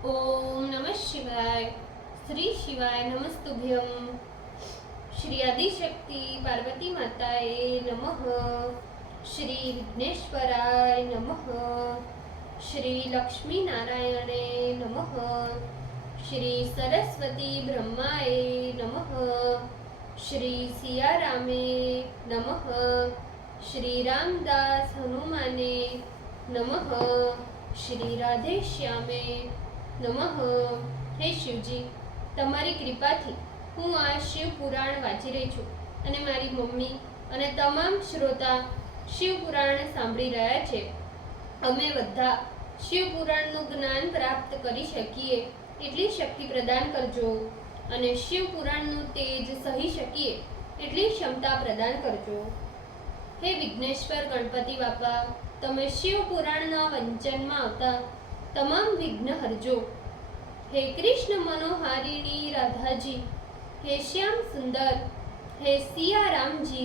ओम नमः शिवाय। श्री शिवाय नमस्तुभ्यम। श्री आदिशक्ति पार्वती माताए नमः। श्री विघ्नेश्वराय नमः। श्री लक्ष्मी नारायणे नमः। श्री सरस्वती ब्रह्माय नमः। श्री सियारामे नमः। श्री रामदास हनुमाने नमः। श्री राधे श्यामे नमः। हे शिवजी, તમારી કૃપાથી હું આ શિવ પુરાણ વાંચી રહી છું અને મારી મમ્મી અને તમામ શ્રોતા શિવ પુરાણ સાંભળી રહ્યા છે. અમે બધા શિવ પુરાણનું જ્ઞાન પ્રાપ્ત કરી શકીએ એટલી શક્તિ પ્રદાન કરજો અને શિવ પુરાણનું તેજ સહી શકીએ એટલી ક્ષમતા પ્રદાન કરજો. હે વિઘ્નેશ્વર ગણપતિ બાપા, તમે શિવ પુરાણના વંચનમાં આવતા તમામ વિઘ્ન હરજો. हे कृष्ण मनोहारिणी राधा जी, हे श्याम सुंदर, हे सिया राम जी,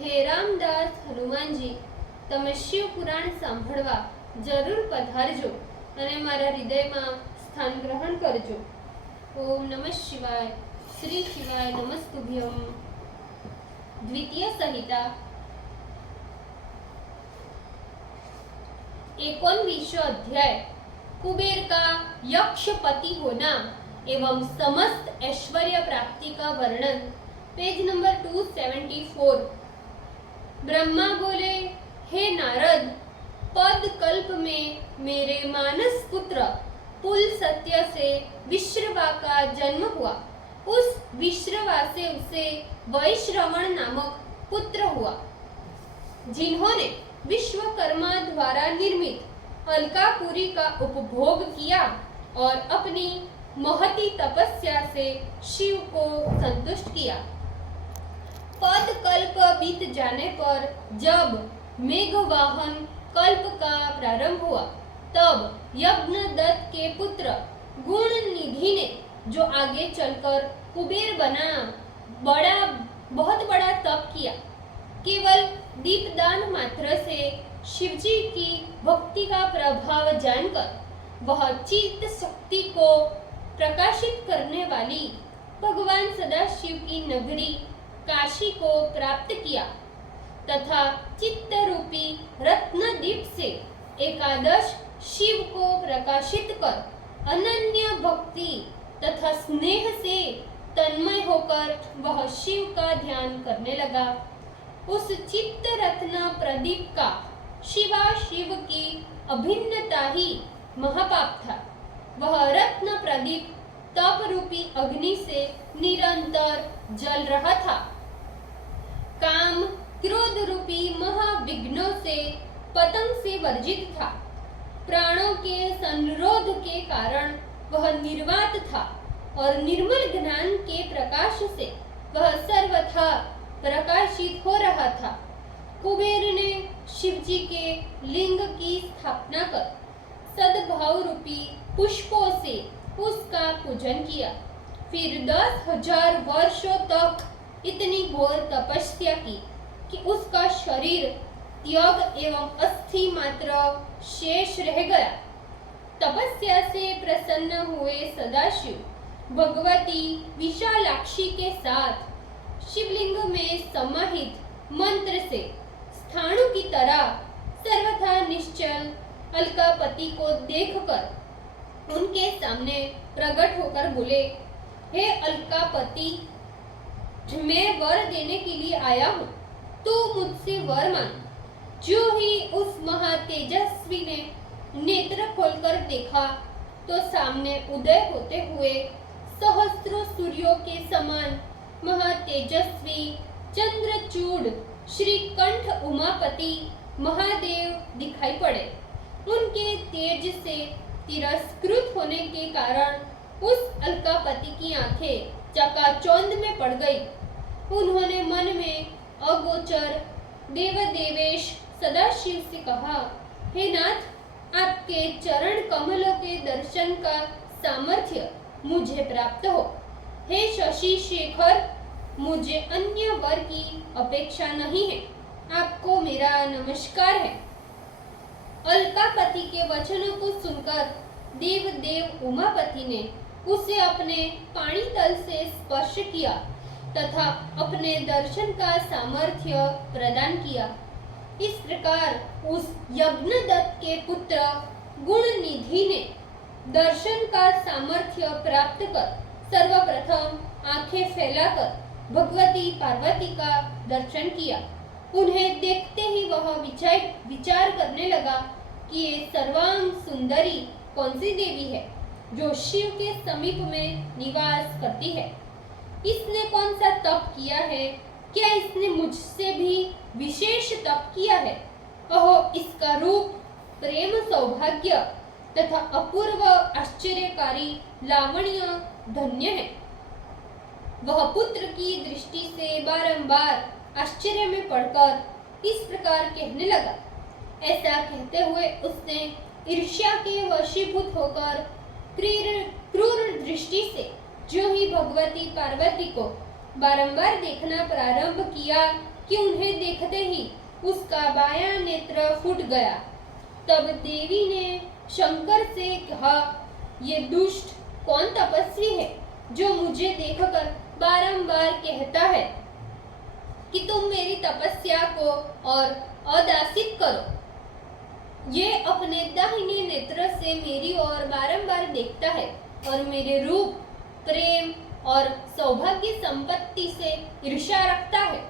हे रामदास हनुमान जी, તમે શિવ પુરાણ સાંભળવા જરૂર પધારજો અને મારા હૃદયમાં સ્થાન ગ્રહણ કરજો. ઓમ નમઃ શિવાય. શ્રી શિવાય નમસ્તુભ્યમ. દ્વિતીય સંહિતા 19 अध्याय कुबेर का यक्षपति होना एवं समस्त ऐश्वर्य प्राप्ति का वर्णन. Page number 274. ब्रह्मा बोले, हे नारद, पद कल्प में मेरे मानस पुत्र पुल सत्य से विश्रवा का जन्म हुआ. उस विश्रवा से उसे वैश्रवण नामक पुत्र हुआ, जिन्होंने विश्वकर्मा द्वारा निर्मित अलकापुरी का उपभोग किया और अपनी महती तपस्या से शिव को संतुष्ट किया. पद कल्प बीत जाने पर जब मेघवाहन कल्प का प्रारंभ हुआ, तब यज्ञदत्त के पुत्र गुण निधि ने, जो आगे चलकर कुबेर बना, बहुत बड़ा तप किया. केवल दीपदान मात्र से शिवजी की भक्ति का प्रभाव जानकर वह चित्त शक्ति को प्रकाशित करने वाली भगवान सदाशिव की नगरी काशी को प्राप्त किया तथा चित्त रूपी रत्नदीप से एकादश शिव को प्रकाशित कर अनन्य भक्ति तथा स्नेह से तन्मय होकर वह शिव का ध्यान करने लगा. उस चित्त रत्न प्रदीप का शिवा शिव की अभिन्नता ही महापाप था. वह रत्न प्रदीप तप रूपी अग्नि से निरंतर जल रहा था. काम क्रोध रूपी महाविघ्नों से पतंग से वर्जित था. प्राणों के संरोध के कारण वह निर्वात था और निर्मल ज्ञान के प्रकाश से वह सर्वथा प्रकाशित हो रहा था. कुबेर ने शिवजी के लिंग की स्थापना कर सद्भाव रूपी पुष्पों से उसका पूजन किया. फिर 10,000 वर्षों तक इतनी घोर तपस्या की कि उसका शरीर त्याग एवं अस्थि मात्र शेष रह गया. तपस्या से प्रसन्न हुए सदाशिव भगवती विशालाक्षी के साथ शिवलिंग में समाहित मंत्र से स्थाणु की तरह सर्वथा निश्चल अलकापति को देखकर उनके सामने प्रकट होकर बोले, हे अलकापति, मैं वर देने के लिए आया हूँ, तू मुझसे वर मांग. जो ही उस महातेजस्वी ने नेत्र खोलकर देखा तो सामने उदय होते हुए सहस्त्रों सूर्यों के समान महातेजस्वी चंद्रचूड़ श्री कंठ उमापति महादेव दिखाई पड़े. उनके तेज से तिरस्कृत होने के कारण उस अलकापति की आंखें चकाचौंध में पड़ गई. उन्होंने मन में अगोचर देवदेवेश सदाशिव से कहा, हे नाथ, आपके चरण कमलों के दर्शन का सामर्थ्य मुझे प्राप्त हो. हे शशि शेखर, मुझे अन्य वर की अपेक्षा नहीं है. आपको मेरा नमस्कार है. अलकापति के वचनों को सुनकर देवदेव उमापति ने उसे अपने पाणी तल से स्पर्श किया तथा अपने दर्शन का सामर्थ्य प्रदान किया। इस प्रकार उस यज्ञदत्त के पुत्र गुणनिधि ने दर्शन का सामर्थ्य प्राप्त कर सर्वप्रथम आंखें फैलाकर भगवती पार्वती का दर्शन किया। उन्हें देखते ही वह विचार करने लगा कि ये सर्वांग सुंदरी कौन सी देवी है जो शिव के समीप में निवास करती है। इसने कौन सा तप किया है? क्या इसने मुझसे भी विशेष तप किया है? ओह, इसका रूप, प्रेम, सौभाग्य तथा अपूर्व आश्चर्यकारी लावण्य धन्य है। वह पुत्र की दृष्टि से बारंबार आश्चर्य में पड़कर इस प्रकार कहने लगा। ऐसा कहते हुए उसने ईर्ष्या के वशीभूत होकर क्रूर दृष्टि से जो ही भगवती पार्वती को बारंबार देखना प्रारंभ किया कि उन्हें देखते ही उसका बायां नेत्र फूट गया। तब देवी ने शंकर से कहा, ये दुष्ट कौन तपस्वी है जो मुझे देखकर बारंबार कहता है कि तुम मेरी तपस्या को और अदासित करो। ये अपने दाहिने नेत्र से मेरी ओर बारंबार देखता है और मेरे रूप, प्रेम और सौभाग्य संपत्ति से ईर्ष्या रखता है।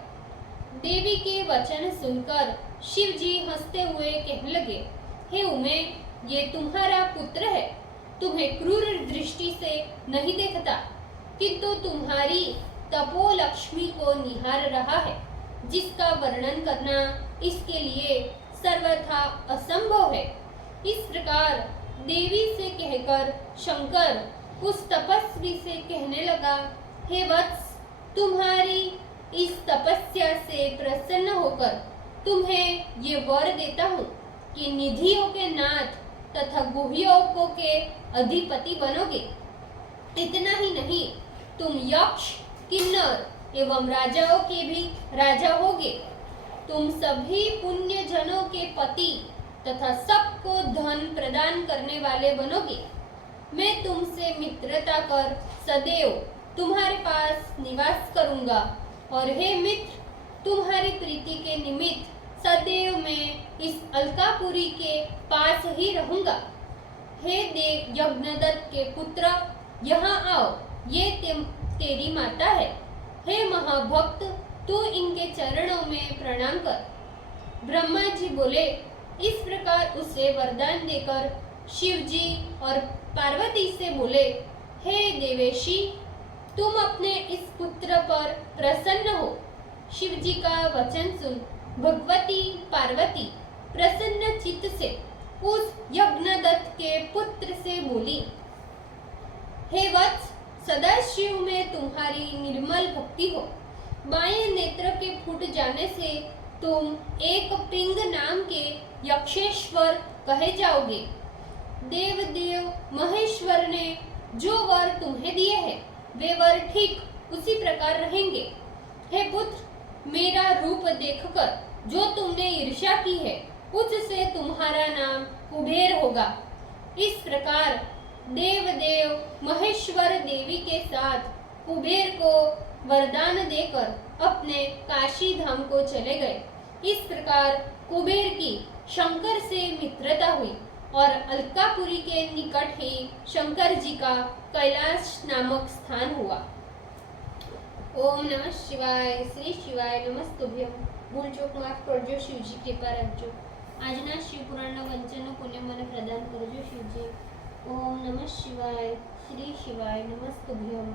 देवी के वचन सुनकर शिव जी हंसते हुए कहने लगे, हे उमे, ये तुम्हारा पुत्र है, तुम्हें क्रूर दृष्टि से नहीं देखता, किंतु तुम्हारी तपोलक्ष्मी को निहार रहा है, जिसका वर्णन करना इसके लिए सर्वथा असंभव है। इस प्रकार देवी से कहकर शंकर उस तपस्वी से कहने लगा, हे वत्स, तुम्हारी इस तपस्या से प्रसन्न होकर तुम्हें ये वर देता हूँ कि निधियों के नाथ तथा गुह्यों के अधिपति बनोगे। इतना ही नहीं, तुम यक्ष, किन्नर एवं राजाओं के भी राजा होगे। तुम सभी पुण्य जनों के पति तथा सबको धन प्रदान करने वाले बनोगे। मैं तुमसे मित्रता कर सदैव तुम्हारे पास निवास करूंगा और हे मित्र, तुम्हारी प्रीति के निमित्त सदैव मैं इस अलकापुरी के पास ही रहूंगा। हे देव यज्ञदत्त के पुत्र, यहाँ आओ, ये तेरी माता है। हे महाभक्त, तू इनके चरणों में प्रणाम कर। ब्रह्मा जी बोले। इस प्रकार उसे वरदान देकर शिव जी और पार्वती से बोले, हे देवेशी, तुम अपने इस पुत्र पर प्रसन्न हो। शिव जी का वचन सुन भगवती पार्वती प्रसन्न चित्त से उस यज्ञदत्त के पुत्र से बोली, हे वत्स, सदाशिव में तुम्हारी निर्मल भक्ति हो। बाएं नेत्र के फूट जाने से तुम एक पिंग नाम के यक्षेश्वर कहे जाओगे। देवदेव महेश्वर ने जो वर तुम्हें दिए हैं, वे वर ठीक उसी प्रकार रहेंगे। हे पुत्र, मेरा रूप देखकर जो तुमने ईर्ष्या की है, उससे तुम्हारा नाम कुबेर होगा। इस प्रकार देवदेव महेश्वर देवी के साथ कुबेर को वरदान देकर अपने काशी धाम को चले गए। इस प्रकार कुबेर की शंकर से मित्रता हुई और अलकापुरी के निकट ही शंकर जी का कैलाश नामक स्थान हुआ। ओम नमः शिवाय। श्री शिवाय नमस्तुभ्यम। भूल चूक माफ करजो शिवजी, कृपा रखजो। આજના શિવપુરાણના વંચનનું પુણ્ય મને પ્રદાન કરજો શિવજી। ઓમ નમઃ શિવાય। શ્રી શિવાય નમસ્તુભ્યમ।